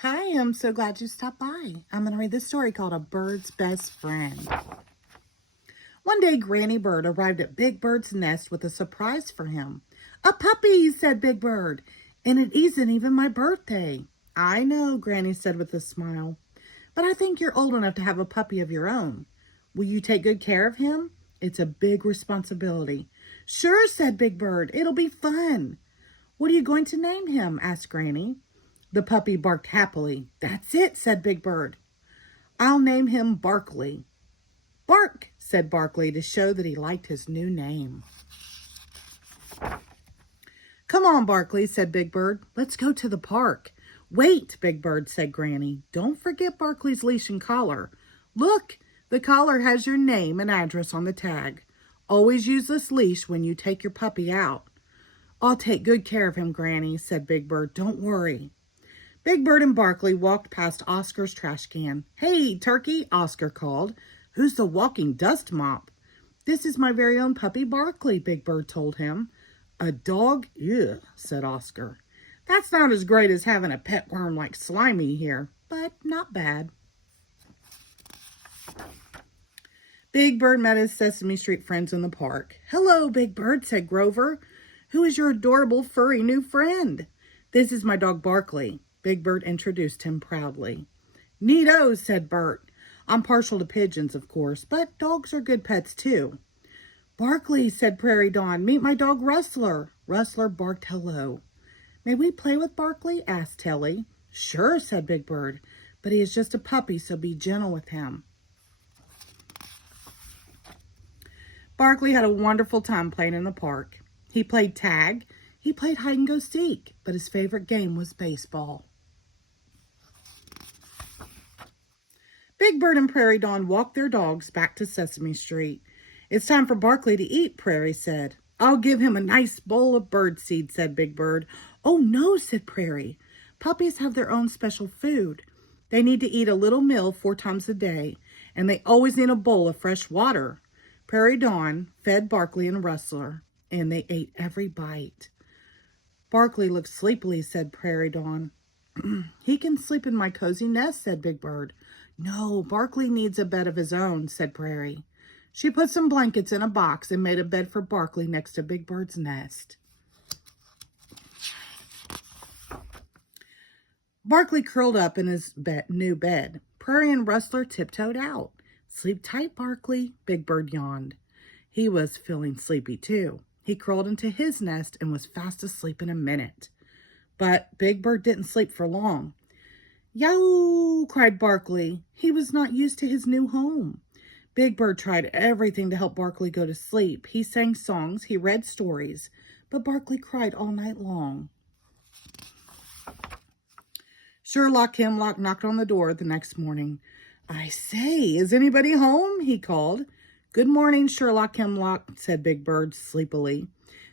Hi, I'm so glad you stopped by. I'm going to read this story called A Bird's Best Friend. One day, Granny Bird arrived at Big Bird's nest with a surprise for him. A puppy, said Big Bird, and it isn't even my birthday. I know, Granny said with a smile, but I think you're old enough to have a puppy of your own. Will you take good care of him? It's a big responsibility. Sure, said Big Bird. It'll be fun. What are you going to name him? Asked Granny. The puppy barked happily. That's it, said Big Bird. I'll name him Barkley. Bark, said Barkley to show that he liked his new name. Come on, Barkley, said Big Bird. Let's go to the park. Wait, Big Bird, said Granny. Don't forget Barkley's leash and collar. Look, the collar has your name and address on the tag. Always use this leash when you take your puppy out. I'll take good care of him, Granny, said Big Bird. Don't worry. Big Bird and Barkley walked past Oscar's trash can. Hey, Turkey, Oscar called. Who's the walking dust mop? This is my very own puppy, Barkley, Big Bird told him. A dog? Ew, said Oscar. That's not as great as having a pet worm like Slimy here, but not bad. Big Bird met his Sesame Street friends in the park. Hello, Big Bird, said Grover. Who is your adorable furry new friend? This is my dog, Barkley. Big Bird introduced him proudly. Neato, said Bert. I'm partial to pigeons, of course, but dogs are good pets, too. Barkley, said Prairie Dawn, meet my dog, Rustler. Rustler barked hello. May we play with Barkley? Asked Telly. Sure, said Big Bird, but he is just a puppy, so be gentle with him. Barkley had a wonderful time playing in the park. He played tag, he played hide and go seek, but his favorite game was baseball. Big Bird and Prairie Dawn walked their dogs back to Sesame Street. It's time for Barkley to eat, Prairie said. I'll give him a nice bowl of birdseed, said Big Bird. Oh, no, said Prairie. Puppies have their own special food. They need to eat a little meal 4 times a day, and they always need a bowl of fresh water. Prairie Dawn fed Barkley and Rustler, and they ate every bite. Barkley looked sleepily, said Prairie Dawn. He can sleep in my cozy nest, said Big Bird. No, Barkley needs a bed of his own, said Prairie. She put some blankets in a box and made a bed for Barkley next to Big Bird's nest. Barkley curled up in his new bed. Prairie and Rustler tiptoed out. Sleep tight, Barkley, Big Bird yawned. He was feeling sleepy, too. He crawled into his nest and was fast asleep in a minute. But Big Bird didn't sleep for long. Yow! Cried Barkley. He was not used to his new home. Big Bird tried everything to help Barkley go to sleep. He sang songs, he read stories, but Barkley cried all night long. Sherlock Hemlock knocked on the door the next morning. I say, is anybody home? He called. Good morning, Sherlock Hemlock, said Big Bird sleepily.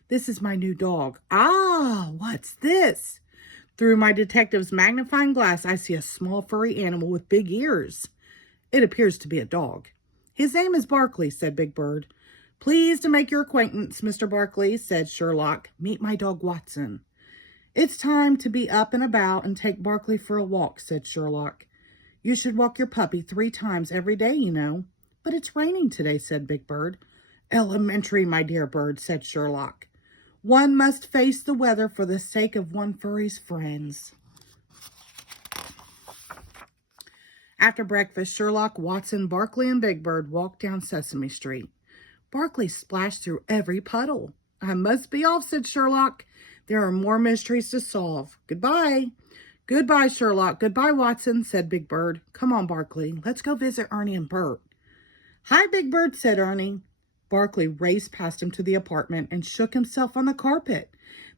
This is my new dog. Ah, what's this? Through my detective's magnifying glass, I see a small furry animal with big ears. It appears to be a dog. His name is Barkley, said Big Bird. Pleased to make your acquaintance, Mr. Barkley, said Sherlock. Meet my dog, Watson. It's time to be up and about and take Barkley for a walk, said Sherlock. You should walk your puppy 3 times every day, you know. But it's raining today, said Big Bird. Elementary, my dear bird, said Sherlock. One must face the weather for the sake of one furry's friends. After breakfast, Sherlock, Watson, Barkley, and Big Bird walked down Sesame Street. Barkley splashed through every puddle. I must be off, said Sherlock. There are more mysteries to solve. Goodbye. Goodbye, Sherlock. Goodbye, Watson, said Big Bird. Come on, Barkley. Let's go visit Ernie and Bert. Hi, Big Bird, said Ernie. Barkley raced past him to the apartment and shook himself on the carpet.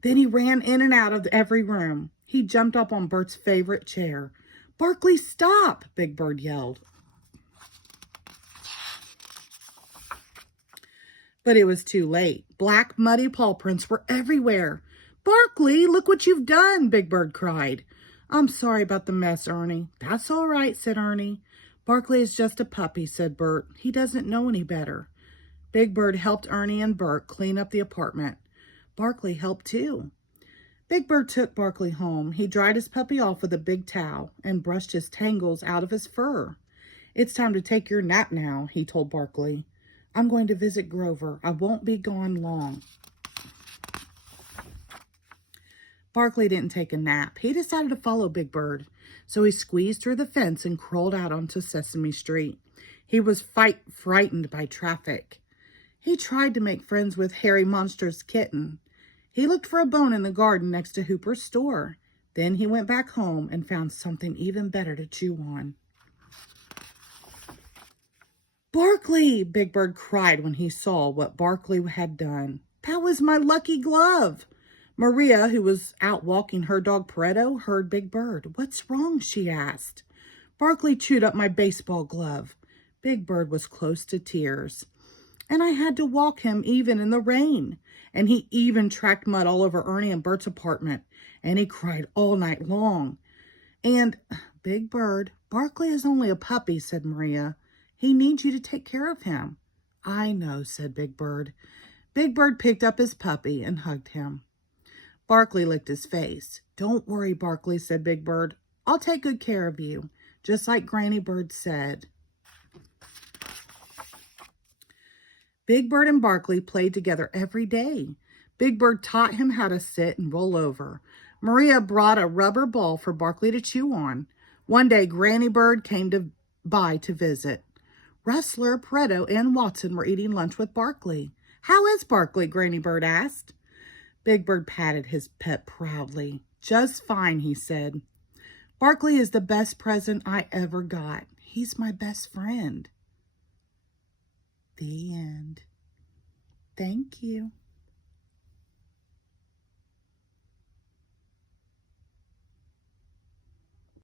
Then he ran in and out of every room. He jumped up on Bert's favorite chair. Barkley, stop, Big Bird yelled. But it was too late. Black, muddy paw prints were everywhere. Barkley, look what you've done, Big Bird cried. I'm sorry about the mess, Ernie. That's all right, said Ernie. Barkley is just a puppy, said Bert. He doesn't know any better. Big Bird helped Ernie and Bert clean up the apartment. Barkley helped too. Big Bird took Barkley home. He dried his puppy off with a big towel and brushed his tangles out of his fur. "It's time to take your nap now," he told Barkley. "I'm going to visit Grover. I won't be gone long." Barkley didn't take a nap. He decided to follow Big Bird. So he squeezed through the fence and crawled out onto Sesame Street. He was frightened by traffic. He tried to make friends with Harry Monster's kitten. He looked for a bone in the garden next to Hooper's store. Then he went back home and found something even better to chew on. "Barkley!" Big Bird cried when he saw what Barkley had done. "That was my lucky glove." Maria, who was out walking her dog Pareto, heard Big Bird. "What's wrong?" she asked. "Barkley chewed up my baseball glove." Big Bird was close to tears. "And I had to walk him even in the rain. And he even tracked mud all over Ernie and Bert's apartment. And he cried all night long." "And, Big Bird, Barkley is only a puppy," said Maria. "He needs you to take care of him." "I know," said Big Bird. Big Bird picked up his puppy and hugged him. Barkley licked his face. "Don't worry, Barkley," said Big Bird. "I'll take good care of you, just like Granny Bird said." Big Bird and Barkley played together every day. Big Bird taught him how to sit and roll over. Maria brought a rubber ball for Barkley to chew on. One day, Granny Bird came by to visit. Rustler, Pareto, and Watson were eating lunch with Barkley. "How is Barkley?" Granny Bird asked. Big Bird patted his pet proudly. "Just fine," he said. "Barkley is the best present I ever got. He's my best friend." The end. Thank you.